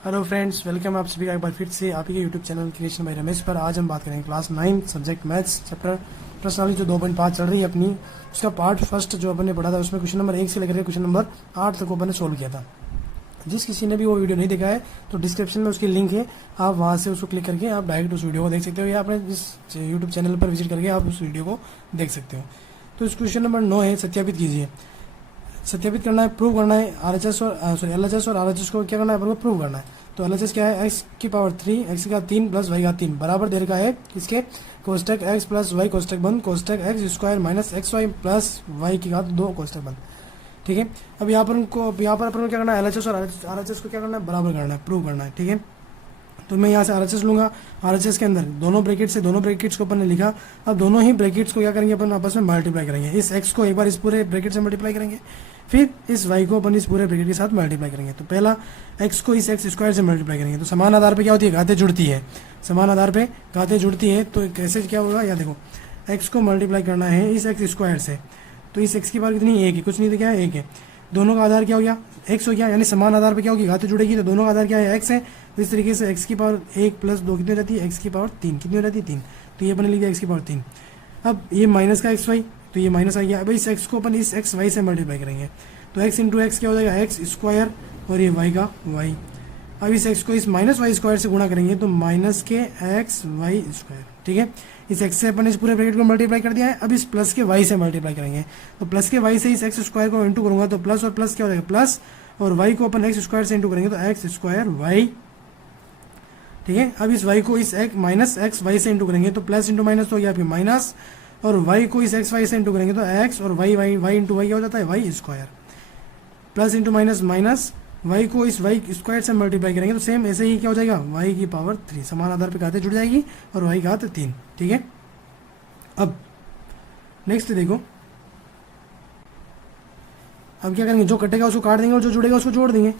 Hello friends, welcome आप सभी का एक बार फिर से आप ही के YouTube channel creation bye Ramesh पर। आज हम बात करेंगे class 9 subject maths chapter personality जो 2.5 चल रही है अपनी, उसका पार्ट फर्स्ट जो अपन ने पढ़ा था उसमें क्वेश्चन नंबर 1 से लेकर क्वेश्चन नंबर 8 तक अपन ने सोल्व किया था। जिस किसी ने भी वो वीडियो नहीं देखा है तो डिस्क्रिप्शन में उसकी लिंक है, आप वहाँ से उसको क्लिक करके आप डायरेक्ट उस वीडियो को देख सकते हो या अपने जिस यूट्यूब चैनल पर विजिट करके आप उस वीडियो को देख सकते हो। तो इस क्वेश्चन नंबर 9 है, सत्यापित कीजिए। सत्यापित करना है, प्रूव करना है आरएचएस और एलएचएस और आरएचएस को क्या करना है, प्रूव करना है। तो एलएचएस क्या है, एक्स की पावर 3 एक्स का 3 प्लस वाई का 3 बराबर दे रखा है किसके, कोष्टक एक्स प्लस वाई कोष्टक बंद कोष्टक x square minus x y plus y की घात 2 कोष्टक बंद। ठीक है, अब यहाँ पर अपन को क्या करना है, एलएचएस और आरएचएस को क्या करना है, बराबर करना है, प्रूव करना है। ठीक है, तो मैं यहाँ से आरएचएस लूंगा, आरएचएस के अंदर दोनों ब्रैकेट से दोनों ब्रैकेट्स को अपन ने लिखा। अब दोनों ही ब्रैकेट्स को क्या करेंगे, अपन आपस में मल्टीप्लाई करेंगे। इस एक्स को एक बार इस पूरे ब्रैकेट से मल्टीप्लाई करेंगे, फिर इस वाई को अपन इस पूरे ब्रैकेट के साथ मल्टीप्लाई करेंगे। तो पहला एक्स को इस एक्स स्क्वायर से मल्टीप्लाई करेंगे। तो समान आधार पे क्या होती है, घातें जुड़ती है। समान आधार पे घातें जुड़ती है तो कैसे क्या होगा, या देखो एक्स को मल्टीप्लाई करना है इस एक्स स्क्वायर से, तो इस एक्स की पावर कितनी, एक है, कुछ नहीं तो क्या है, एक है। दोनों का आधार क्या हो गया, एक्स हो गया, यानी समान आधार पे क्या होगी, घातें जुड़ेगी, तो दोनों का आधार क्या है, एक्स है। तो इस तरीके से एक्स की पावर 1 प्लस 2 कितनी हो जाती है, एक्स की पावर 3 कितनी हो जाती है, 3। तो ये अपने लिख दिया एक्स की पावर 3। अब ये माइनस का एक्स वाई, तो ये माइनस आ गया। अब इस एक्स को अपन इस एक्स वाई से मल्टीप्लाई करेंगे, तो एक्स इंटू एक्स क्या हो जाएगा, एक्स स्क्वायर और ये वाई का वाई। अब इस एक्स को इस माइनस वाई स्क्वायर से गुणा करेंगे तो माइनस के एक्स वाई स्क्वायर। ठीक है, इस एक्स से अपन इस पूरे ब्रैकेट को मल्टीप्लाई कर दिया है। अब इस प्लस के वाई से मल्टीप्लाई करेंगे, तो प्लस के वाई से इस एक्स स्क्वायर को इंटू करूंगा तो प्लस और प्लस क्या हो जाएगा, प्लस, और वाई को अपन एक्स स्क्वायर से इंटू करेंगे तो एक्स स्क्वायर वाई। ठीक है, अब इस वाई को इस एक माइनस एक्स वाई से इंटू करेंगे तो प्लस इंटू माइनस तो हो गया आपकी माइनस, और वाई को इस एक्स वाई से इंटू करेंगे तो एक्स, और y y y into y क्या हो जाता है, y square. Plus into minus minus, y को इस वाई स्क्वायर से मल्टीप्लाई करेंगे तो सेम ऐसे ही क्या हो जाएगा, वाई की पावर 3। समान आधार पे घातें जुड़ जाएगी और वाई घात 3। ठीक है, अब नेक्स्ट देखो, अब क्या करेंगे, जो कटेगा उसको काट देंगे और जो जुड़ेगा उसको जोड़ देंगे।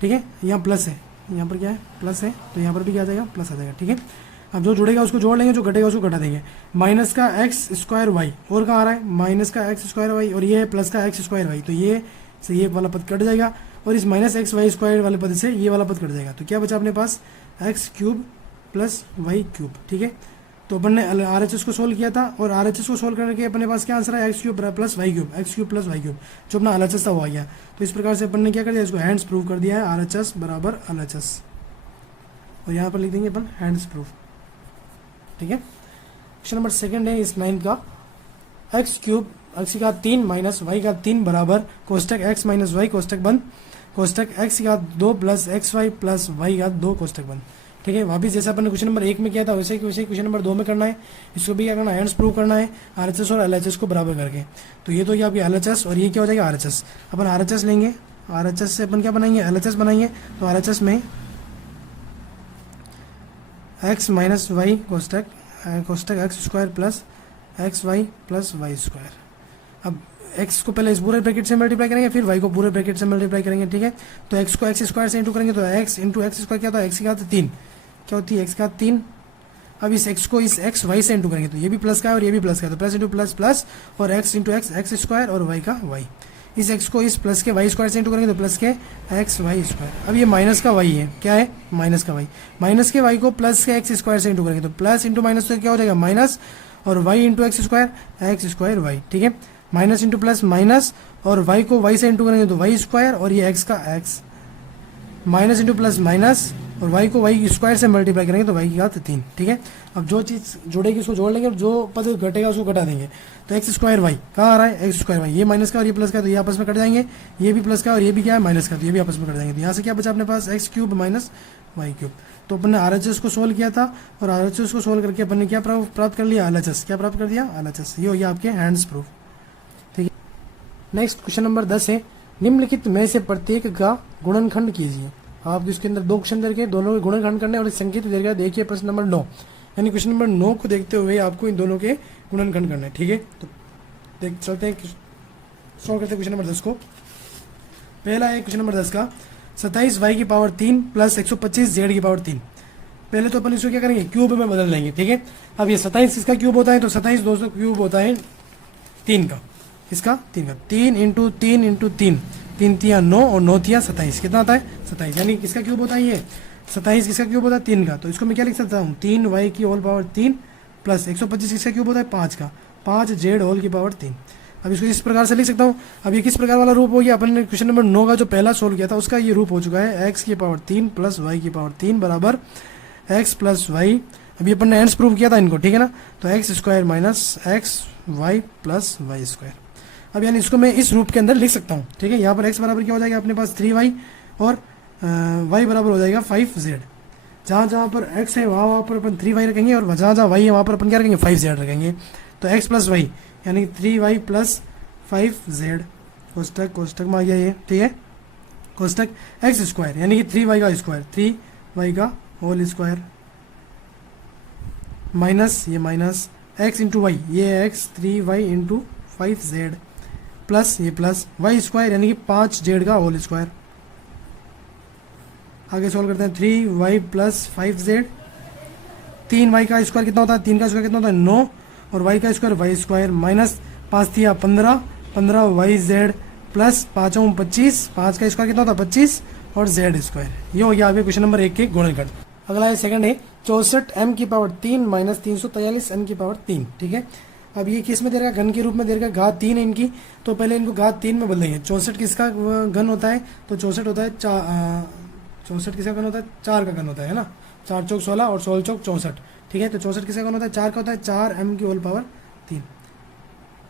ठीक है, यहाँ प्लस है, यहाँ पर क्या है, प्लस है, तो यहाँ पर भी क्या आ जाएगा, प्लस आ जाएगा। ठीक है, अब जो जुड़ेगा उसको जोड़ लेंगे, जो घटेगा उसको घटा देंगे। माइनस का एक्स स्क्वायर वाई, और कहाँ आ रहा है, माइनस का एक्स स्क्वायर वाई, और ये है प्लस का एक्स स्क्वायर वाई, तो ये से ये वाला पद कट जाएगा, और इस माइनस एक्स वाई स्क्वायर वाले पद से ये वाला पद कट जाएगा। तो क्या बचा अपने पास, x cube plus y cube. ठीक है, तो अपन ने आरएचएस को सोल्व किया था, और आरएचएस को सोल्व करके अपने पास क्या आंसर है, x cube plus y cube, x cube plus y cube, जो अपना एलएचएस था वो आ गया। तो इस प्रकार से अपन ने क्या कर दिया, इसको हैंड्स प्रूव कर दिया है, आरएचएस बराबर एलएचएस, और यहाँ पर लिख देंगे अपन हैंड्स प्रूफ। ठीक है, क्वेश्चन नंबर 2 है इस 9 का, एक्स क्यूब एक्स का 3 माइनस वाई का 3 बराबर कोष्टक एक्स माइनस वाई कोष्टक बंद कोष्टक एक्स का 2 plus x y plus y का 2 कोष्टक बंद। ठीक है, वापिस जैसा अपन ने क्वेश्चन नंबर 1 में किया था वैसे क्वेश्चन नंबर 2 में करना है। इसको भी क्या करना है, हैंड्स प्रूव करना है आरएचएस और एलएचएस को बराबर करके। तो ये तो ये आपकी एलएचएस और ये क्या हो जाएगा, आरएचएस। अपन आरएचएस लेंगे, आरएचएस से अपन क्या बनाएंगे, एलएचएस बनाएंगे। तो आरएचएस में एक्स माइनस वाई कोष्टक x square plus x y plus y square. अब x को पहले इस पूरे ब्रैकेट से मल्टीप्लाई करेंगे, फिर y को पूरे ब्रैकेट से मल्टीप्लाई करेंगे। ठीक है, तो x को एक्स स्क्वायर से इंटू करेंगे तो x इंटू एक्स स्क्वायर क्या होता है, x की घात 3 क्या होती है, x की घात 3। अब इस x को इस एक्स वाई से इंटू करेंगे तो ये भी प्लस का है और ये भी प्लस का है, तो प्लस इंटू प्लस प्लस, और x इंटू एक्स स्क्वायर और y का y। इस x को इस प्लस के वाई स्क्वायर से इंटू करेंगे तो प्लस के एक्स वाई स्क्वायर। अब ये माइनस का y है, क्या है, माइनस का y। माइनस के y को प्लस के एक्स स्क्वायर से इंटू करेंगे तो प्लस इंटू माइनस तो क्या हो जाएगा, माइनस, और y into x square y। ठीक है, माइनस इंटू प्लस माइनस, और y को y से इंटू करेंगे तो y स्क्वायर, और ये x का x, minus into plus minus, और y को y स्क्वायर से मल्टीप्लाई करेंगे तो y की घात 3। ठीक है, अब जो चीज़ जुड़ेगी उसको जोड़ लेंगे और जो पद घटेगा उसको घटा देंगे। तो एक्स स्क्वायर वाई कहाँ आ रहा है, एक्स स्क्वायर वाई, ये माइनस का और ये प्लस का, तो ये आपस में कट जाएंगे। ये भी प्लस का और ये भी क्या है, माइनस का, तो ये भी आपस में कट जाएंगे। तो यहाँ से क्या बचा अपने पास, x cube minus y cube. तो अपन ने आरएचएस को सोल्व किया था, और आरएचएस को सोल्व करके अपन ने क्या प्राप्त कर लिया, एलएचएस। क्या प्राप्त कर दिया, एलएचएस। ये हो गया आपके हैंड्स प्रूफ। ठीक है, नेक्स्ट क्वेश्चन नंबर 10 है, निम्नलिखित में से प्रत्येक का गुणनखंड कीजिए। आप इसके अंदर 2 क्वेश्चन दे दोनों के गुणनखंड करने और संकेत दे देखिए प्रश्न नंबर 9, यानी क्वेश्चन नंबर 9 को देखते हुए आपको इन दोनों के गुणनखंड करना है। ठीक है, तो देख चलते हैं, सॉल्व करते हैं क्वेश्चन नंबर 10 को। पहला है क्वेश्चन नंबर 10 का, 27 वाई की पावर 3 प्लस 125 जेड की पावर 3। पहले तो अपन इसको क्या करेंगे, क्यूब में बदल देंगे। ठीक है, अब ये 27 इसका क्यूब होता है, तो 27 200 क्यूब होता है 3 का, इसका 3 का, 3 इंटू 3 इंटू 3 3 तिया 9 और 9 तिया 27, कितना आता है 27, यानी किसका क्यूब होता है ये 27, किसका क्यूब होता है 3 का। तो इसको मैं क्या लिख सकता हूँ 3y की होल पावर 3 प्लस 125 किसका क्यूब होता है 5 का, 5z होल की पावर 3। अब इसको इस प्रकार से लिख सकता हूँ। अब ये किस प्रकार वाला रूप हो गया, अपन ने क्वेश्चन नंबर 9 का जो पहला सोल्व किया था उसका ये रूप हो चुका है x की पावर 3 प्लस y की पावर 3 बराबर x प्लस वाई। अभी अपन ने एंड्स प्रूव किया था इनको, ठीक है ना, तो x square minus x y plus y square. अब यानी इसको मैं इस रूप के अंदर लिख सकता हूँ, ठीक है। यहाँ पर x बराबर क्या हो जाएगा अपने पास 3y और y बराबर हो जाएगा 5z। जहाँ जहाँ पर x है वहाँ पर अपन 3y रखेंगे और जहाँ जहाँ y है वहाँ पर अपन क्या रखेंगे 5z रखेंगे। तो x प्लस वाई यानी 3y प्लस 5z कोष्टक कोष्टक में आ गया ये, ठीक है, कोष्टक एक्स स्क्वायर यानी कि 3y का स्क्वायर 3y का होल स्क्वायर माइनस ये माइनस x इंटू वाई ये x 3y into 5z plus ये प्लस y स्क्वायर यानी कि 5z का होल स्क्वायर। आगे सॉल्व करते हैं 3y प्लस 5z, 3y का स्क्वायर कितना होता है 3 का स्क्वायर कितना होता है 9 और y का स्क्वायर y स्क्वायर माइनस 5 थिया 15 15yz प्लस 5 25 5 का स्क्वायर कितना होता है 25 और z स्क्वायर। ये हो गया आपके क्वेश्चन नंबर 1 के गुणनखंड। अगला है सेकंड है 64 m की पावर 3 माइनस 343 m की पावर 3, ठीक है। अब ये किस में दे रखा घन के रूप में दे रखा घात 3 है इनकी, तो पहले इनको घात 3 में बदलेंगे। 64 किसका घन होता है तो 64 होता है 64 किसका घन होता है 4 का घन होता है ना, 4 चौक 16 और 16 चौक 64, ठीक है। तो 64 किसका घन होता है 4 का होता है 4 m की होल पावर 3।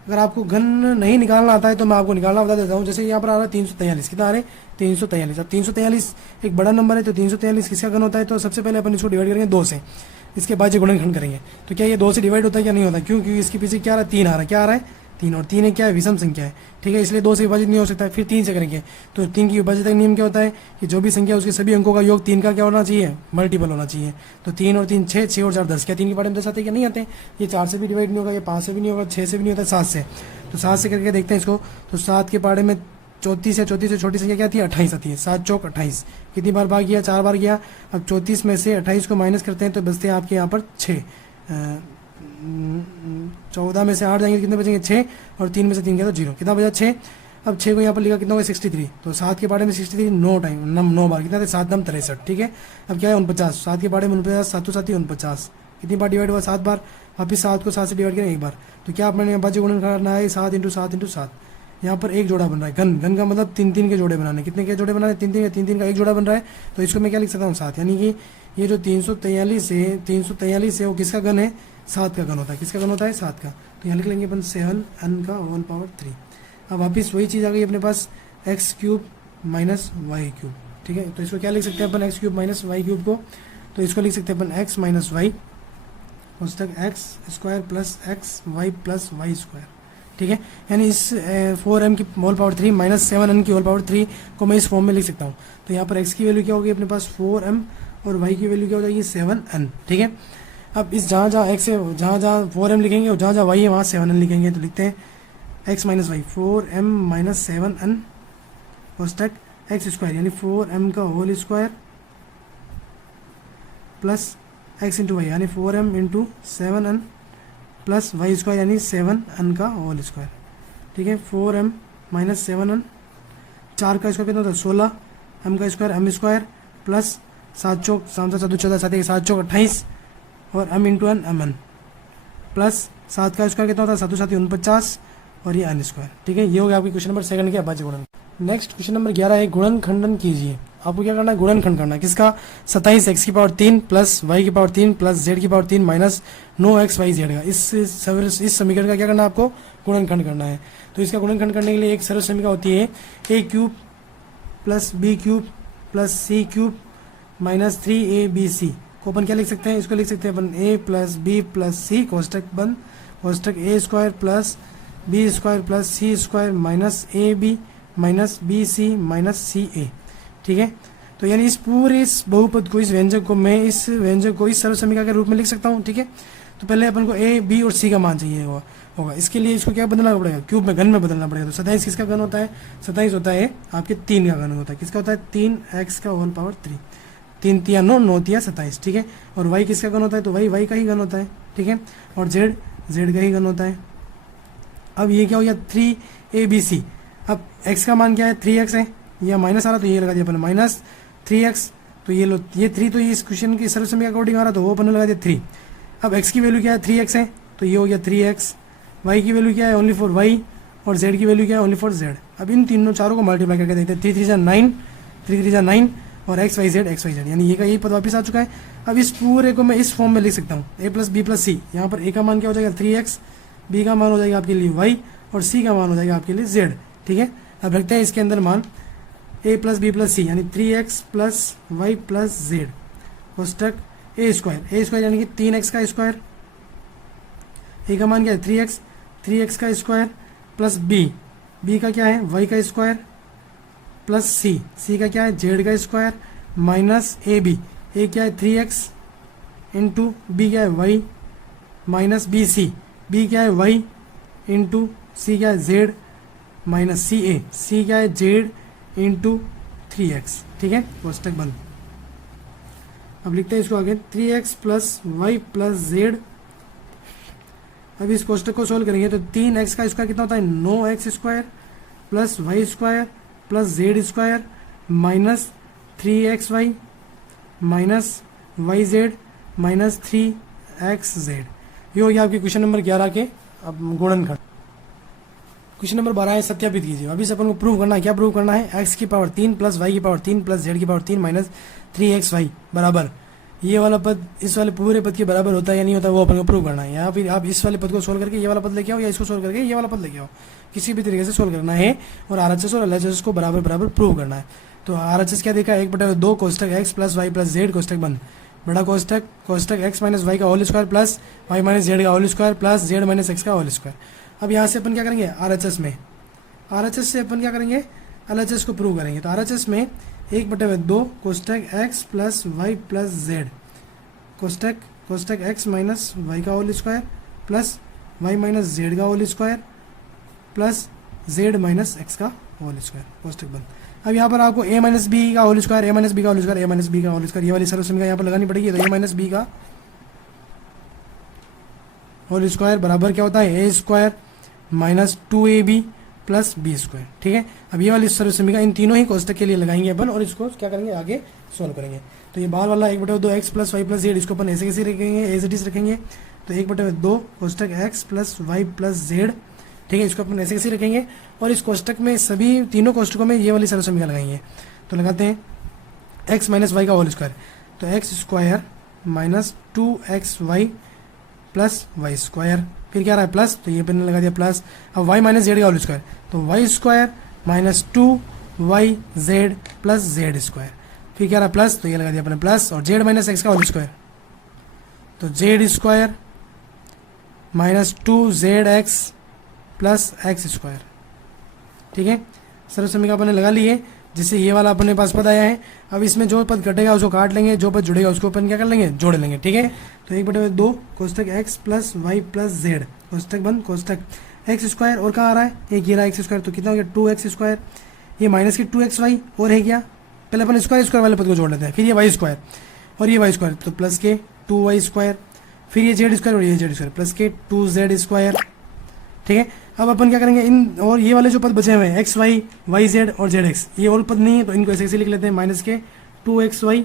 अगर आपको घन नहीं निकालना आता है तो मैं आपको निकालना बता देता हूँ। जैसे यहाँ पर आ रहा है 343, कितना आ रहा है 343। अब 343 एक बड़ा नंबर है तो 343 किसका घन होता है, तो सबसे पहले अपन इसको डिवाइड करेंगे 2 से, इसके बाद ये गुणनखंड करेंगे। तो क्या ये 2 से डिवाइड होता है क्या नहीं होता, क्योंकि इसके पीछे क्या आ रहा है 3 आ रहा है, क्या आ रहा है 3 और 3 है क्या है विषम संख्या है, ठीक है, इसलिए 2 से विभाजित नहीं हो सकता है। फिर 3 से करेंगे तो 3 की विभाजित नियम क्या होता है कि जो भी संख्या है उसके सभी अंकों का योग 3 का क्या होना चाहिए मल्टीपल होना चाहिए। तो 3 और 3 6, 6 और 4 10, क्या 3 के बारे में 10 आते हैं क्या नहीं आते। ये 4 से भी डिवाइड नहीं होगा, ये 5 से भी नहीं होगा, 6 से भी नहीं होता, 7 से। तो 7 से करके देखते हैं इसको। तो 7 के पाड़े में 34 है, 34 से छोटी संख्या क्या थी 28 आती है, 7 चौक 28, कितनी बार भाग गया 4 बार गया। अब 34 में से 28 को माइनस करते हैं तो बचते हैं आपके यहाँ पर 6, 14 में से 8 जाएंगे कितने बचेंगे 6 और 3 में से 3 गया तो 0, कितना बचा 6। अब 6 को यहाँ पर लिखा कितना होगा 63, तो 7 के बारे में 63 9 बार कितना थे 7 9 63, ठीक है। अब क्या है 49, 7 के बारे में 49 7 7 49, कितनी बार डिवाइड हुआ 7 बार, वापिस 7 को 7 से डिवाइड करें 1 बार। तो क्या अपने बाजी गुणन करना है 7 इंटू 7 इंटू 7। यहाँ पर एक जोड़ा बन रहा है घन, घन का मतलब 3 3 के जोड़े बनाने, कितने के जोड़े बनाने 3 3 का एक जोड़ा बन रहा है। तो इसको मैं क्या लिख सकता हूँ 7, यानी कि ये जो 343 है वो किसका घन है 7 का घन होता है, किसका घन होता है 7 का। तो यहाँ लिख लेंगे अपन 7n का होल पावर 3। अब वापिस वही चीज़ आ गई अपने पास x cube minus y cube, ठीक है। तो इसको क्या लिख सकते हैं अपन x cube minus y cube को, तो इसको लिख सकते हैं अपन एक्स माइनस वाई उस तक x square plus x y plus y square, ठीक है। यानी इस 4m की होल पावर 3 माइनस 7n की होल पावर 3 को मैं इस फॉर्म में लिख सकता हूँ। तो यहाँ पर x की वैल्यू क्या होगी अपने पास 4m और y की वैल्यू क्या हो जाएगी 7n, ठीक है। अब इस जहाँ जहाँ x है जहाँ जहाँ 4m लिखेंगे और जहाँ जहाँ y है वहाँ 7n लिखेंगे। तो लिखते हैं x minus Y 4m minus 7n उस तक एक्स स्क्वायर यानी 4m का whole square plus x into y यानी 4m into 7n plus y square यानी 7n का होल स्क्वायर, ठीक है। 4m माइनस 7n, 4 का स्क्वायर कितना होता है 16, m का स्क्वायर m स्क्वायर प्लस 7 चौक 7 7 14 7 7 चौक 28 और m into n mn plus 7 का स्क्वायर कितना होता है 7 7 49 और ये n स्क्वायर, ठीक है। ये हो गया आपकी क्वेश्चन नंबर 2 के अभाज्य गुणन। नेक्स्ट क्वेश्चन नंबर 11 है गुणनखंडन कीजिए। आपको क्या करना है गुणनखंड करना है किसका 27 x की पावर 3 प्लस y की पावर 3 प्लस z की power 3 minus 9x y z का। इस समीकरण का क्या करना है आपको गुणनखंड करना है। तो इसका गुणनखंड करने के लिए एक सरल समीकरण होती है a cube plus b cube plus c cube minus 3abc को अपन क्या लिख सकते हैं, इसको लिख सकते हैं अपन a plus b plus c कोष्टक बंद कोष्टक a square plus b square plus c square minus ab minus b c minus c a, ठीक है। तो यानी इस पूरे इस बहुपद को इस व्यंजक को मैं इस व्यंजक को इस सरल समीकरण के रूप में लिख सकता हूँ, ठीक है। तो पहले अपन को ए बी और सी का मान चाहिए होगा। इसके लिए इसको क्या बदलना पड़ेगा क्यूब में घन में बदलना पड़ेगा। तो 27 किसका घन होता है 27 होता है आपके 3 का घन होता है, किसका होता है 3x का होल पावर 3, 3 तिया 9 9 तिया 27, ठीक है। और y किसका घन होता है तो y का ही घन होता है, ठीक है। और z का ही घन होता है। अब ये क्या हो गया 3abc, अब x का मान क्या है 3x है, यह माइनस आ रहा तो ये लगा दिया अपन माइनस 3x, तो ये लो ये 3 तो ये इस क्वेश्चन की सर्वसम्मति के अकॉर्डिंग आ रहा तो वो अपन ने लगा दिया 3। अब x की वैल्यू क्या है 3x है तो ये हो गया 3x, y की वैल्यू क्या है ओनली फॉर y और z की वैल्यू क्या है ओनली फॉर z। अब इन तीनों चारों को मल्टीप्लाई करके देखते हैं 3 3 9, 3 3 9 और एक्स वाई जेड यानी ये का यही पद वापस आ चुका है। अब इस पूरे को मैं इस फॉर्म में लिख सकता हूँ a प्लस बी प्लस सी। यहाँ पर a का मान क्या हो जाएगा 3x, b का मान हो जाएगा आपके लिए y और c का मान हो जाएगा आपके लिए z। ठीक है, अब रखते हैं इसके अंदर मान a plus b plus c यानी 3x plus y plus z कोष्टक ए स्क्वायर यानी कि 3x का स्क्वायर, a का मान क्या है 3x का स्क्वायर प्लस b का क्या है y का स्क्वायर प्लस c का क्या है z का स्क्वायर माइनस a क्या है 3x इंटू बी क्या है y माइनस b क्या है y इंटू c क्या है z माइनस c क्या है z इंटू 3x। ठीक है, कोष्टक बंद। अब लिखते हैं इसको आगे 3x plus y plus Z. अब इस कोष्टक को सोल्व करेंगे तो 3x का स्क्वायर कितना होता है 9x square plus y square plus z square minus 3xy minus y z minus 3xz। ये हो गया आपके क्वेश्चन नंबर 11 के अब गुणनखंड। क्वेश्चन नंबर 12 है सत्यापित कीजिए। अभी से अपन को प्रूव करना है, क्या प्रूव करना है x की पावर 3 प्लस y की पावर 3 प्लस z की पावर 3 माइनस 3xy बराबर ये वाला पद इस वाले पूरे पद के बराबर होता है या नहीं होता वो अपन को प्रूव करना है। या फिर आप इस वाले पद को सोल्व करके ये वाला पद लेके आओ या इसको सोल्व करके ये वाला पद लेके आओ, किसी भी तरीके से सोल्व करना है और RHS और LHS को बराबर बराबर प्रूव करना है। तो RHS क्या देखा 1/2 कोष्टक x plus y plus z कोष्टक बंद, बड़ा कोष्टक x माइनस वाई का whole square plus y minus z का whole square plus z minus x का होल स्क्वायर। अब यहाँ से अपन क्या करेंगे RHS से अपन क्या करेंगे LHS को प्रूव करेंगे। तो RHS में 1/2 कोष्टक x plus y plus z कोष्टक x माइनस वाई का whole square plus y minus z का whole square plus z minus x का होल स्क्वायर कोष्टक बंद। अब यहाँ पर आपको a माइनस बी का whole square a minus b का whole square a minus b का होल स्क्वायर ये वाली सर्वसम्मति यहाँ पर लगानी पड़ेगी। तो a माइनस बी का होल स्क्वायर बराबर क्या होता है a square minus 2ab plus b square. ठीक है, अब ये वाली सर्वसम्मति इन तीनों ही कोष्टक के लिए लगाएंगे अपन और इसको क्या करेंगे आगे सोल्व करेंगे। तो ये बाहर वाला 1/2 x plus y plus z इसको अपन ऐसे कैसे रखेंगे एज इट इज रखेंगे। तो 1/2 कोष्टक x plus y plus z. ठीक है, इसको अपन ऐसे कैसे रखेंगे और इस कोष्टक में सभी तीनों कोष्टकों में ये वाली सर्वसम्मति लगाएंगे। तो लगाते हैं x माइनस वाई का होल स्क्वायर, तो x square minus 2xy plus y square, फिर क्या रहा है प्लस, तो ये अपन ने लगा दिया प्लस। अब y माइनस जेड का होल स्क्वायर, तो y square minus 2yz plus z square, फिर क्या रहा प्लस, तो ये लगा दिया अपने प्लस और जेड माइनस एक्स का होल स्क्वायर, तो Z square minus 2zx plus x square. ठीक है, सर्वसम्मति अपन ने लगा ली है जिससे ये वाला अपने पास पद आया है। अब इसमें जो पद घटेगा उसको काट लेंगे, जो पद जुड़ेगा उसको अपन क्या कर लेंगे जोड़ लेंगे। ठीक है, तो 1/2 कोष्टक x plus y plus z कोष्टक बंद कोष्टक एक्स स्क्वायर और कहाँ आ रहा है एक ये रहा एक्स स्क्वायर, तो कितना हो गया 2x स्क्वायर, ये माइनस की 2xy और है क्या, पहले अपन स्क्वायर वाले पद को जोड़ लेते हैं, फिर ये वाई स्क्वायर और ये वाई स्क्वायर तो प्लस के 2y स्क्वायर, फिर ये जेड स्क्वायर और ये जेड स्क्वायर प्लस के 2z स्क्वायर। ठीक है, अब अपन क्या करेंगे इन और ये वाले जो पद बचे हुए हैं एक्स वाई वाई जेड और जेड एक्स ये और पद नहीं है तो इनको ऐसे ऐसे लिख लेते हैं माइनस के 2xy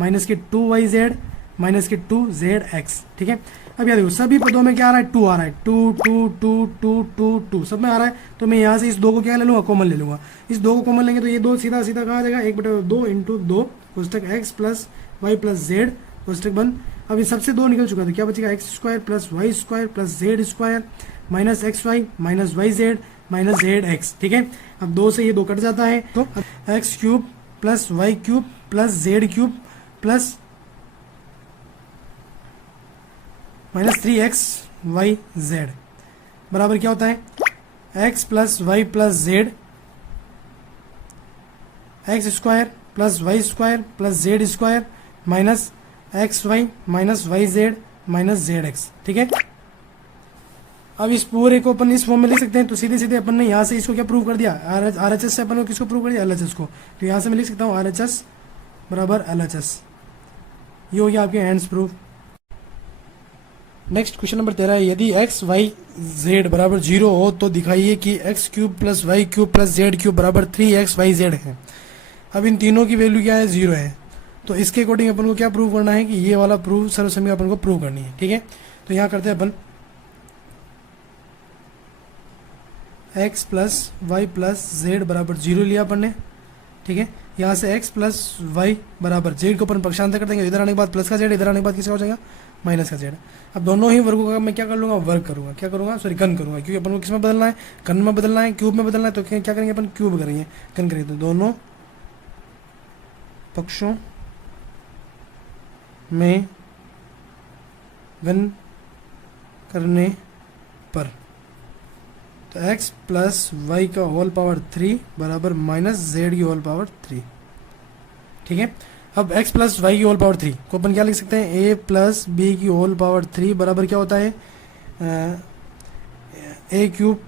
माइनस के 2yz माइनस के 2zx। ठीक है, अब याद देखो सभी पदों में क्या आ रहा है 2 आ रहा है, 2 2 2 2 2 2 सब में आ रहा है। तो मैं यहाँ से इस 2 को क्या ले लूँगा कॉमन ले लूँगा, इस 2 को कॉमन लेंगे तो ये 2 सीधा सीधा कहाँ आ जाएगा 1/2 इंटू 2 कोष्टक x plus y plus z कोष्टक बंद। अब ये सबसे 2 निकल चुका है तो क्या बचेगा x square plus y square plus z square minus x y minus y z minus z x. ठीक है, अब 2 से ये 2 कट जाता है तो x cube plus y cube plus z cube plus minus 3xyz बराबर क्या होता है x plus y plus z x square plus y square plus z square minus x y minus y z minus z x. ठीक है, अब इस पूरे को अपन इस फॉर्म में लिख सकते हैं। तो सीधे सीधे अपन ने यहाँ से इसको क्या प्रूव कर दिया RHS से अपन को किसको प्रूव कर दिया LHS को। तो यहाँ से मैं लिख सकता हूँ RHS बराबर LHS, ये हो गया आपके hands proof. Next question number 13 है, यदि एक्स वाई जेड बराबर 0 हो तो दिखाइए कि x cube plus y cube plus z cube बराबर 3xyz है। अब इन तीनों की वैल्यू क्या है, 0 है। तो इसके अकॉर्डिंग अपन को क्या प्रूव करना है कि ये वाला प्रूव सर्वसम्य अपन को प्रूव करनी है। ठीक है, तो यहाँ करते हैं अपन x plus y plus z बराबर 0 लिया अपन ने। ठीक है, यहाँ से x प्लस वाई बराबर जेड को अपन पक्षांतर कर देंगे, इधर आने के बाद प्लस का जेड, इधर आने के बाद किसका हो जाएगा, माइनस का जेड। अब दोनों ही वर्गों का मैं क्या कर लूँगा, वर्ग करूँगा, क्या करूँगा, सॉरी घन करूँगा, क्योंकि अपन को किस में बदलना है, घन में बदलना है, क्यूब में बदलना है। तो क्या करेंगे अपन, क्यूब करेंगे, घन करेंगे। तो दोनों पक्षों में घन करने पर तो x प्लस वाई का होल पावर 3 बराबर माइनस जेड की होल पावर 3। ठीक है, अब x प्लस वाई की होल पावर 3 को अपन क्या लिख सकते हैं, a प्लस बी की होल पावर 3 बराबर क्या होता है, a cube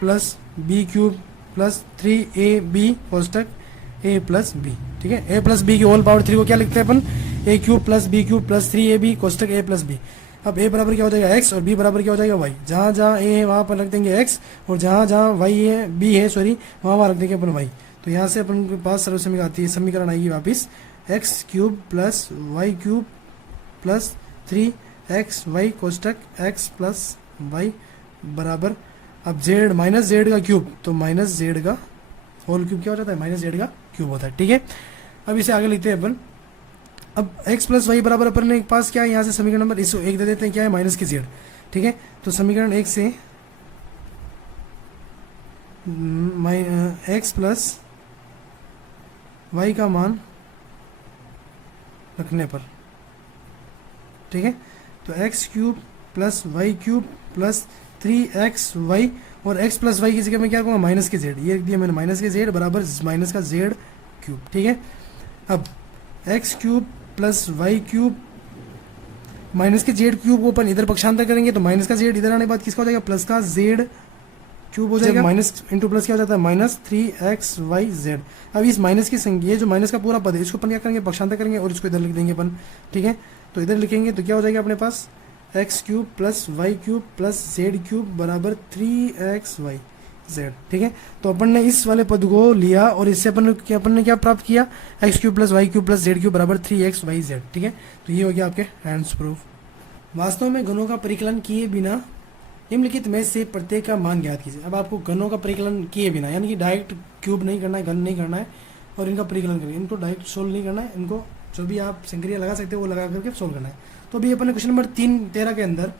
plus b cube plus 3ab कोष्टक a प्लस बी। ठीक है, a प्लस बी की होल पावर 3 को क्या लिखते हैं अपन, a cube plus b cube plus 3ab कोष्टक a प्लस बी। अब a बराबर क्या हो जाएगा x और b बराबर क्या हो जाएगा y। जहाँ जहाँ a है वहाँ पर रख देंगे x और जहाँ जहाँ y है b है सॉरी वहाँ रख देंगे अपन y। तो यहाँ से अपन के पास सर्वसमीकरण आती है, समीकरण आएगी वापिस x cube plus y cube plus 3xy कोष्टक x प्लस वाई बराबर, अब z माइनस जेड का क्यूब तो माइनस जेड का होल क्यूब क्या हो जाता है, माइनस जेड का क्यूब होता है। ठीक है, अब इसे आगे लिखते हैं अपन। अब x प्लस वाई बराबर अपन ने पास क्या है, यहाँ से समीकरण नंबर इस एक दे देते हैं, क्या है, माइनस की जेड। ठीक है, तो समीकरण 1 से x प्लस वाई का मान रखने पर, ठीक है, तो x cube plus y cube plus 3xy और x प्लस वाई की जगह में क्या कहूँगा, माइनस के जेड, ये लिख दिया मैंने, माइनस के जेड बराबर माइनस का जेड क्यूब। ठीक है, अब x cube plus y cube minus के जेड क्यूब को अपन इधर पक्षांतर करेंगे तो माइनस का जेड, इधर आने के बाद किसका हो जाएगा, प्लस का जेड क्यूब हो जाएगा, माइनस इंटू प्लस क्या हो जाता है, माइनस 3xyz। अब इस माइनस की संख्या, ये जो माइनस का पूरा पद है इसको अपन क्या करेंगे, पक्षांतर करेंगे और इसको इधर लिख देंगे अपन। ठीक है, तो इधर लिखेंगे तो क्या हो जाएगा अपने पास, x cube plus y cube plus z cube बराबर 3xyz। ठीक है, तो अपन ने इस वाले पद को लिया और इससे अपन ने क्या प्राप्त किया, x cube plus y cube plus z cube बराबर 3xyz। ठीक है, तो ये हो गया आपके हैंड्स प्रूफ। वास्तव में घनों का परिकलन किए बिना निम्नलिखित में से प्रत्येक का मान ज्ञात कीजिए। अब आपको घनों का परिकलन किए बिना, यानी कि डायरेक्ट क्यूब नहीं करना है, घन नहीं करना है और इनका परिकलन करेंगे, इनको डायरेक्ट सोल्व नहीं करना है, इनको जो भी आप संक्रिया लगा सकते हो वो लगा करके सोल्व करना है। तो अभी अपन ने क्वेश्चन नंबर 13 के अंदर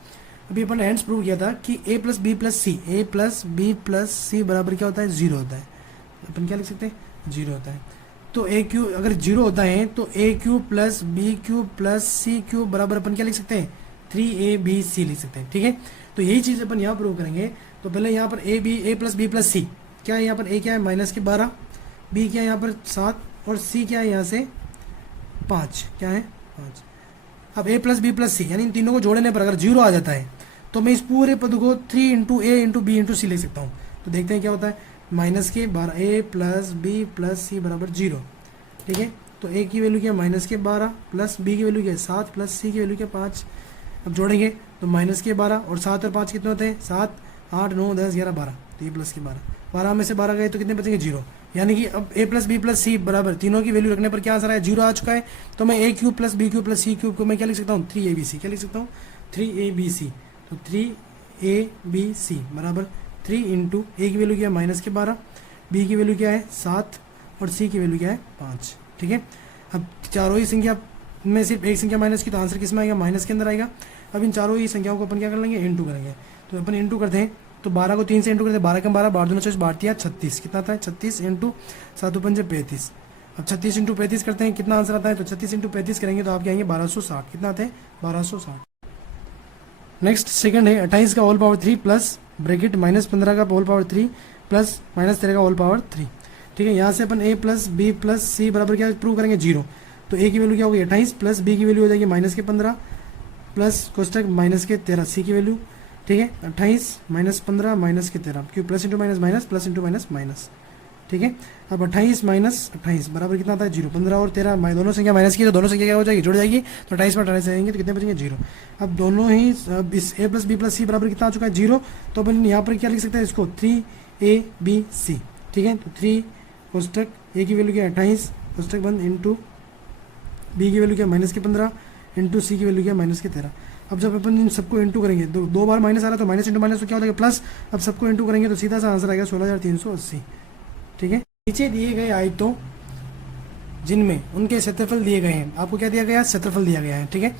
अभी अपन ने हैंड्स प्रूव किया था कि a प्लस बी प्लस सी बराबर क्या होता है, 0 होता है। अपन क्या लिख सकते हैं, 0 होता है। तो a क्यूब अगर 0 होता है तो a cube plus b cube plus c cube बराबर अपन क्या लिख सकते हैं, 3abc लिख सकते हैं। ठीक है, तो यही चीज़ अपन यहाँ प्रूव करेंगे। तो पहले यहाँ पर a प्लस बी प्लस सी क्या है, यहाँ पर a क्या है माइनस के 12, b क्या है यहाँ पर 7 और c क्या है यहाँ से 5, क्या है 5। अब a plus b plus c यानी इन तीनों को जोड़ने पर अगर 0 आ जाता है तो मैं इस पूरे पद को 3 इंटू ए इंटू बी इंटू सी लिख सकता हूँ। तो देखते हैं क्या होता है, माइनस के 12 a प्लस बी प्लस सी बराबर 0। ठीक है, तो a की वैल्यू क्या है माइनस के 12 प्लस b की वैल्यू क्या है 7 प्लस c की वैल्यू क्या 5। अब जोड़ेंगे तो माइनस के 12 और 7 और 5 कितने होते हैं, 7 8 9 10 11 12, तो ये प्लस के 12 में से 12 गए तो कितने बचेंगे 0। यानी कि अब a प्लस बी प्लस सी बराबर तीनों की वैल्यू रखने पर क्या आंसर आया, 0 आ चुका है। तो मैं a cube plus b cube plus c cube को मैं क्या लिख सकता हूँ, 3abc, क्या लिख सकता हूँ 3abc। तो 3abc बराबर 3 इंटू ए की वैल्यू क्या है माइनस के 12, बी की वैल्यू क्या है 7 और सी की वैल्यू क्या है 5। ठीक है, अब चारों ही संख्या में सिर्फ एक संख्या माइनस की, तो आंसर किस में आएगा, माइनस के अंदर आएगा। अब इन चारों ही संख्याओं को अपन क्या कर लेंगे, इंटू करेंगे। तो अपन इंटू करते हैं, तो 12 को 3 से इंटू करते हैं, 12 के 12 12 दूना 24 12 36, कितना आता है 36 इंटू 7 5 35। अब 36 इंटू 35 करते हैं, कितना आंसर आता है, तो 36 इंटू 35 करेंगे तो आपके आएंगे 1260, कितना आते हैं 1260। नेक्स्ट सेकंड है 28 का whole power 3 plus bracket minus 15 का होल पावर 3 प्लस माइनस 13 का होल पावर 3। ठीक है, यहाँ से अपन a प्लस बी प्लस सी बराबर क्या प्रूव करेंगे 0। तो a की वैल्यू क्या होगी 28 प्लस b की वैल्यू हो जाएगी माइनस के 15 प्लस कोष्टक माइनस के 13 सी की वैल्यू। ठीक है, 28 माइनस 15 माइनस के 13 क्यों, plus into minus minus plus into minus minus. ठीक है। अब 28 माइनस 28 बराबर कितना आता है 0। 15 और 13 दोनों संख्या माइनस की तो दोनों संख्या क्या हो जाएगी, जुड़ जाएगी, तो 28 में 28 जाएंगे तो कितने बचेंगे 0। अब दोनों ही अब इस a प्लस बी प्लस सी बराबर कितना आ चुका है 0, तो अपन यहाँ पर क्या लिख सकते हैं इसको 3ab, ठीक है। तो 3 कोष्टक a की वैल्यू क्या है 28 कोष्टक बंद इंटू बी की वैल्यू क्या माइनस के 15 इंटू सी की वैल्यू क्या माइनस के 13। अब जब अपन इन सबको इंटू करेंगे दो बार माइनस आ रहा है तो माइनस इंटू माइनस तो क्या हो जाएगा प्लस। अब सबको इंटू करेंगे तो सीधा सा आंसर आएगा 16,380, ठीक है। नीचे दिए गए आयतों जिनमें उनके क्षेत्रफल दिए गए हैं, आपको क्या दिया गया है क्षेत्रफल दिया गया है, ठीक है।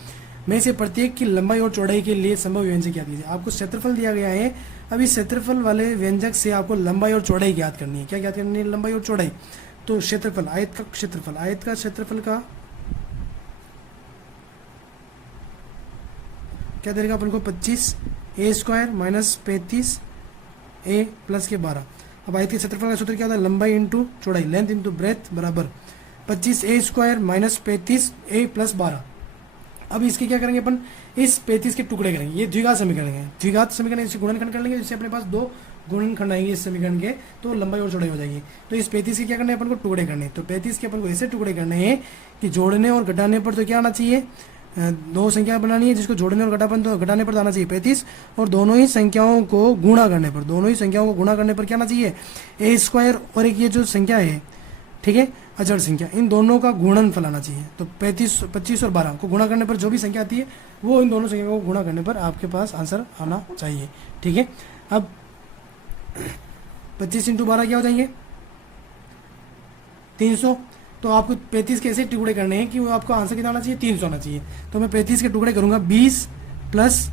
में से प्रत्येक की लंबाई और चौड़ाई के लिए संभव व्यंजक क्या दीजिए। आपको क्षेत्रफल दिया गया है, अब इस क्षेत्रफल वाले व्यंजक से आपको लंबाई और चौड़ाई ज्ञात करनी है। क्या ज्ञात करनी है, लंबाई और चौड़ाई। तो क्षेत्रफल आयत का क्षेत्रफल, आयत का क्षेत्रफल का क्या देगा अपन को 25 a square minus 35 a plus के 12। अब आयत के क्षेत्रफल का सूत्र क्या होता है, लंबाई इंटू चौड़ाई, लेंथ इंटू ब्रेथ बराबर 25 a square minus 35 a plus 12। अब इसके क्या करेंगे अपन, इस 35 के टुकड़े करेंगे, ये द्विघात समीकरण है, द्विघात समीकरण इससे गुणनखंड कर लेंगे, जिससे अपने पास 2 गुणनखंड आएंगे इस समीकरण के, तो लंबाई और चौड़ाई हो जाएगी। तो इस 35 के क्या करने हैं अपन को टुकड़े करने, तो 35 के अपन को ऐसे टुकड़े करने हैं कि जोड़ने और घटाने पर तो क्या आना चाहिए, दो संख्या बनानी है जिसको जोड़ने और घटाने पर आना चाहिए 35, और दोनों ही संख्याओं को गुणा करने पर, दोनों ही संख्याओं को गुणा करने पर क्या आना चाहिए a स्क्वायर, और एक ये जो संख्या है, ठीक है, अचर संख्या, इन दोनों का गुणनफल आना चाहिए। तो 25 और 12 को गुणा करने पर जो भी संख्या आती है वो इन दोनों संख्या को गुणा करने पर आपके पास आंसर आना चाहिए, ठीक है। अब 25 इंटू 12 क्या हो जाएंगे 300। तो आपको 35 के ऐसे टुकड़े करने हैं कि वो आपको आंसर कितना आना चाहिए 300 आना चाहिए। तो मैं 35 के टुकड़े करूंगा 20 प्लस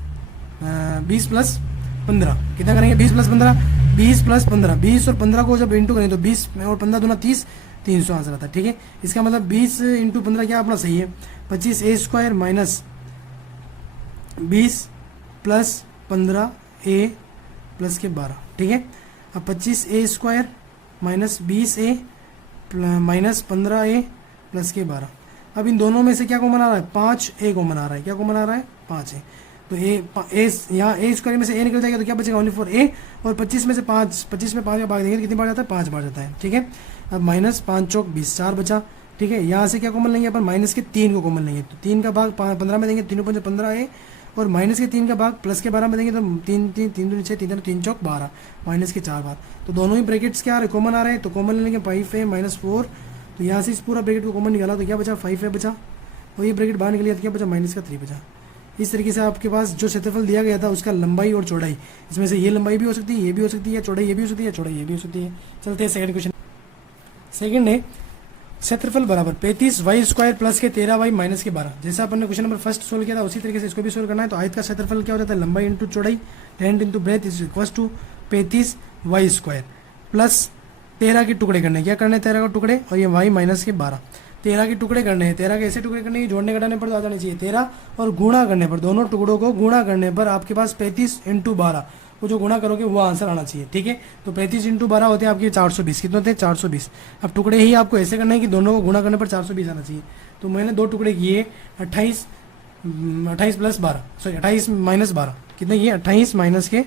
15, कितना करेंगे 20 प्लस 15, 20 प्लस 15, 20 और 15 को जब इंटू करें तो 20 और 15 दूना 30, 300 आंसर आता है, ठीक है। इसका मतलब 20 इंटू 15 क्या अपना सही है 25 a square minus 20 plus 15 a plus के 12, ठीक है। अब 25 a square minus 20 a minus 15 a plus के 12। अब इन दोनों में से क्या कॉमन आ रहा है 5 a कॉमन आ रहा है, क्या कॉमन आ रहा है 5 a। तो a यहाँ a स्क्वायर में से a निकल जाएगा तो क्या बचेगा ओनली फॉर a, और 25 में से 5, 25 में 5 का भाग देंगे तो कितनी बार जाता है 5 बार जाता है, ठीक है। अब माइनस 5 चौक 20, 4 बचा, ठीक है। यहाँ से क्या कॉमन लेंगे अपन माइनस के 3 को कॉमन लेंगे, तो 3 का भाग 15 में देंगे, 3 5 15 a, और माइनस के 3 का भाग प्लस के 12 में देंगे तो 3 3 3 2 6 3 3 चौक 12, माइनस के 4 बार। तो दोनों ही ब्रैकेट्स क्या आ रहे कॉमन आ रहे हैं, तो कॉमन ले लेंगे 5a माइनस 4। तो यहाँ से इस पूरा ब्रैकेट को कॉमन निकाला तो क्या बचा 5a बचा, और ये ब्रैकेट बाहर निकल गया तो क्या बचा माइनस का 3 बचा। इस तरीके से आपके पास जो क्षेत्रफल दिया गया था उसका लंबाई और चौड़ाई, इसमें से ये लंबाई भी हो सकती है, ये भी हो सकती है, चौड़ाई ये भी हो सकती है, चौड़ाई ये भी हो सकती है। चलते हैं सेकंड क्वेश्चन। सेकंड है क्षेत्रफल बराबर 35 वाई स्क्वायर प्लस के 13 वाई माइनस के 12। जैसा अपन ने क्वेश्चन नंबर फर्स्ट सोल्व किया था उसी तरीके से इसको भी सोल्व करना है। तो आयत का क्षेत्रफल क्या हो जाता है लंबाई इंटू चौड़ाई, length into breadth is equal to 35 y square plus 13 के टुकड़े करने, क्या करने 13 के टुकड़े, और ये वाई माइनस के 12, 13 के टुकड़े करने हैं। 13 के ऐसे टुकड़े करने हैं जोड़ने घटाने पर तो आ जाने चाहिए 13, और गुणा करने पर दोनों टुकड़ों को गुणा करने पर आपके पास 35 इंटू 12 वो जो गुणा करोगे वो आंसर आना चाहिए, ठीक है। तो 35 इंटू 12 होते हैं आपके 420, कितने होते हैं 420। अब टुकड़े ही आपको ऐसे करने हैं कि दोनों को गुणा करने पर 420 आना चाहिए। तो मैंने 2 टुकड़े किए 28 प्लस 12, सॉरी 28 माइनस 12, कितने किए 28 माइनस के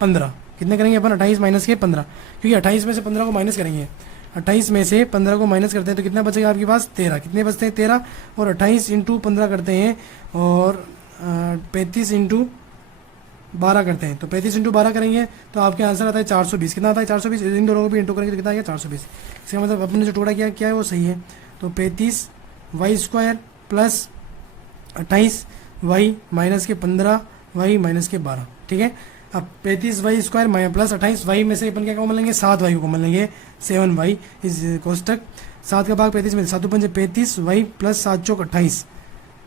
15, कितने करेंगे अपन 28 माइनस के 15, क्योंकि 28 में से 15 को माइनस करेंगे, 28 में से 15 को माइनस करते हैं तो कितना बचेगा आपके पास 13, कितने बचते हैं 13, और 28 इंटू 15 करते हैं और 35 इंटू 12 करते हैं। तो 35 इंटू 12 करेंगे तो आपके आंसर आता है 420, कितना आता है 420, इन दोनों को भी इंटू करेंगे तो कितना आ गया 420। इसका मतलब अपने जो टुकड़ा किया है वो सही है। तो 35 y square plus 28 y minus के 15 वाई माइनस के 12, ठीक है। अब 35 वाई स्क्वायर प्लस 28 वाई में से अपन क्या कॉमन लेंगे 7 वाई को कॉमन लेंगे, 7 वाई इस कोष्टक 7 का भाग 35 में 7 पंजे 35 वाई प्लस 7 चौक 28,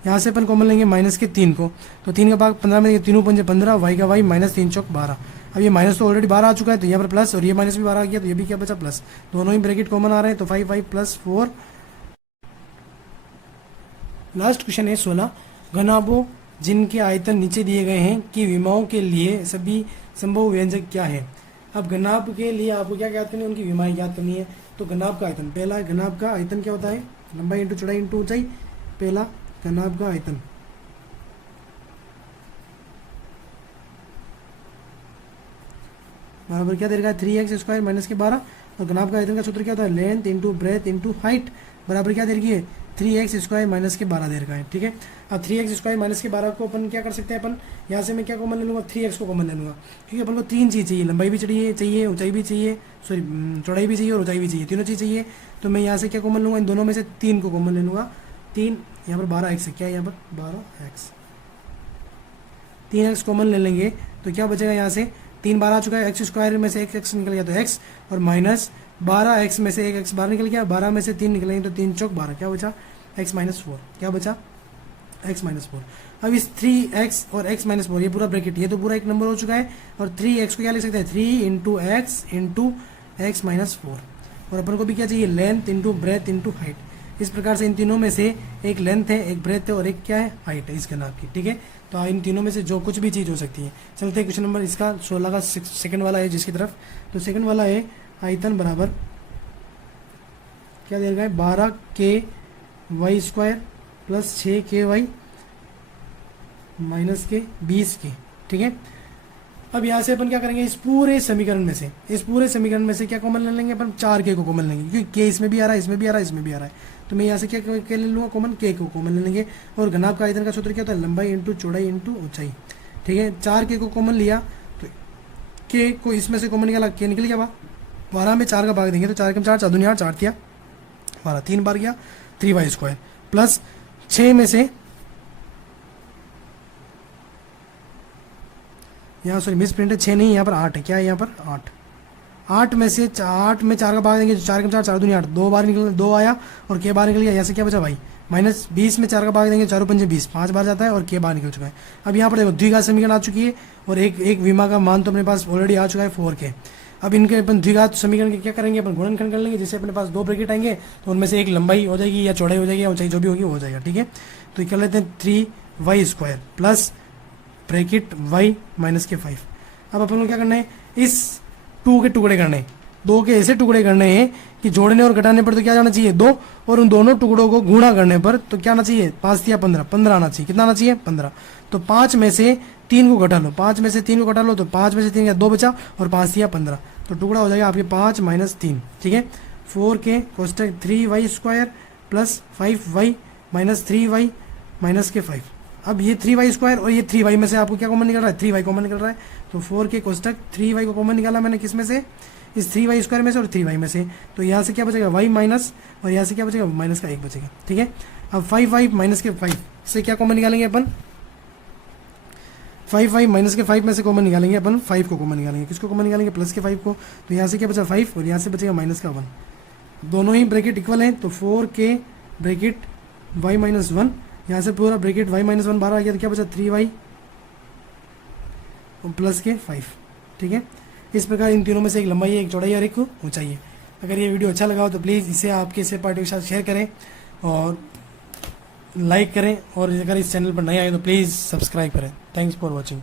यहाँ से अपन कॉमन लेंगे माइनस के 3 को, तो 3 का भाग 15 में देंगे 3 पंजे 15, वाई का वाई माइनस 3 चौक 12। अब ये माइनस तो ऑलरेडी 12 आ चुका है तो यहाँ पर प्लस, और ये माइनस भी 12 आ गया तो ये भी क्या बचा प्लस, दोनों ही ब्रैकेट कॉमन आ रहे हैं तो 5 5 प्लस 4। लास्ट क्वेश्चन है 16, घनाभों जिनके आयतन नीचे दिए गए हैं कि विमाओं के लिए सभी संभव व्यंजक क्या है। अब घनाभ के लिए आपको क्या ज्ञात करनी है, उनकी विमाएं ज्ञात करनी है। तो घनाभ का आयतन, पहला घनाभ का आयतन क्या होता है लंबाई इंटू चौड़ाई इंटू ऊंचाई, पहला घनाभ का आयतन बराबर क्या दे रखा है 3x स्क्वायर माइनस के 12 और घनाभ का आयतन का सूत्र क्या होता है length into breath into height बराबर क्या दे रखी है 3x स्क्वायर माइनस के 12 दे रखा है। ठीक है, अब 3x स्क्वायर माइनस के 12 को अपन क्या कर सकते हैं, अपन यहाँ से मैं क्या कॉमन ले लूँगा 3x को कॉमन ले लूँगा, क्योंकि अपन को तीन चीज़ चाहिए, लंबाई भी चाहिए ऊंचाई भी चाहिए, सॉरी चौड़ाई भी चाहिए और ऊंचाई भी चाहिए, तीनों चीज़ चाहिए। तो मैं यहाँ से क्या कॉमन लूँगा, इन दोनों में से 3 को कॉमन ले लूँगा। 3 यहाँ पर 12x है, क्या है यहाँ पर 12x, 3x कॉमन ले लेंगे तो क्या बचेगा यहाँ से 3 बार आ चुका है, एक्स स्क्वायर में से एक एक्स निकल गया तो x और माइनस 12x में से एक एक्स बाहर निकल गया, 12 में से 3 निकलेंगे तो 3 चौक 12, क्या बचा x माइनस 4, क्या बचा x माइनस 4। अब इस 3x और x माइनस 4 ये पूरा ब्रैकेट, ये तो पूरा एक नंबर हो चुका है और 3x को क्या लिख सकते हैं 3 into x into x minus 4 और अपन को भी क्या चाहिए length into breath into height. इस प्रकार से इन तीनों में से एक लेंथ है, एक ब्रेथ है और एक क्या है हाइट है इस घनाभ की। ठीक है, तो इन तीनों में से जो कुछ भी चीज़ हो सकती है। चलते हैं क्वेश्चन नंबर इसका 16 का सेकंड वाला है जिसकी तरफ, तो सेकंड वाला है आयतन बराबर क्या दे रखा है 12k square plus 6k minus के 20k। ठीक है, अब यहाँ से अपन क्या करेंगे, इस पूरे समीकरण में से क्या कॉमन ले लेंगे अपन 4k को कॉमन लेंगे, क्योंकि k इसमें भी आ रहा है, इसमें भी आ रहा है, इसमें भी आ रहा है। तो मैं यहाँ से क्या ले लूँगा कॉमन, k को कॉमन ले लेंगे और घनाभ का आयतन का सूत्र क्या होता है लंबाई इंटू चौड़ाई इंटू ऊंचाई। ठीक है, 4k को कॉमन लिया तो k को इसमें से कॉमन निकाला, k निकल गया 12 में 4 का भाग देंगे तो 4 के 4 4 दूनी 8 4 किया 12 3 बार गया 3y स्क्वायर प्लस 6 में से यहाँ सॉरी मिस प्रिंट है 6 नहीं, यहाँ पर 8 है, क्या है यहाँ पर 8 में से 8 में 4 का भाग देंगे तो 4 के 4 4 दूनी 8 2 बार निकल 2 आया और के बाहर निकल गया, यहाँ से क्या बचा भाई माइनस 20 में 4 का भाग देंगे 4 पंजे 20 5 बार जाता है और के बाहर निकल चुका है। अब यहाँ पर देखो द्विघात समीकरण आ चुकी है और एक विमा का मान तो अपने पास ऑलरेडी आ चुका है 4k। अब इनके अपन द्विघात समीकरण के क्या करेंगे, अपन गुणनखंड कर लेंगे, जिससे अपने पास 2 ब्रैकेट आएंगे तो उनमें से एक लंबाई हो जाएगी या चौड़ाई हो जाएगी या ऊंचाई जो भी होगी हो जाएगा। ठीक है, तो ये कर लेते हैं 3y square plus bracket y minus के 5। अब अपन को क्या करना है, इस 2 के टुकड़े करने हैं, 2 के ऐसे टुकड़े करने हैं कि जोड़ने और घटाने पर तो क्या जाना चाहिए 2 और उन दोनों टुकड़ों को गुणा करने पर तो क्या आना चाहिए 5 या 15 15 आना चाहिए, कितना आना चाहिए 15। तो 5 में से 3 को घटा लो, 5 में से 3 को घटा लो तो 5 में से 3 या 2 बचा और 5 या 15 तो टुकड़ा हो जाएगा आपके 5 माइनस 3। ठीक है, 4k कोष्टक 3y square plus 5y minus 3y minus के 5। अब ये 3y स्क्वायर और ये 3y में से आपको क्या कॉमन निकल रहा है 3y कॉमन निकल रहा है, तो 4k कोष्टक 3y को कॉमन निकाला मैंने किस में से, इस 3y स्क्वायर में से और 3y में से। तो यहाँ से क्या बचेगा y माइनस और यहाँ से क्या बचेगा माइनस का 1 बचेगा। ठीक है, अब 5y माइनस के 5 से क्या कॉमन निकालेंगे अपन, 5y माइनस के 5 में से कॉमन निकालेंगे अपन 5 को कॉमन निकालेंगे, किसको कॉमन निकालेंगे प्लस के 5 को। तो यहाँ से क्या बचा 5 और यहाँ से बचेगा माइनस का 1, दोनों ही ब्रैकेट इक्वल हैं तो 4k ब्रैकेट y माइनस 1, यहाँ से पूरा ब्रैकेट y माइनस 1 बाहर आ गया तो क्या बचा 3y प्लस के 5। ठीक है, इस प्रकार इन तीनों में से एक लंबाई है, एक चौड़ाई और एक ऊंचाई है। अगर ये वीडियो अच्छा लगा हो तो प्लीज़ इसे आपके से पार्टी के साथ शेयर करें और लाइक करें और अगर इस चैनल पर नए आए तो प्लीज़ सब्सक्राइब करें। Thanks for watching.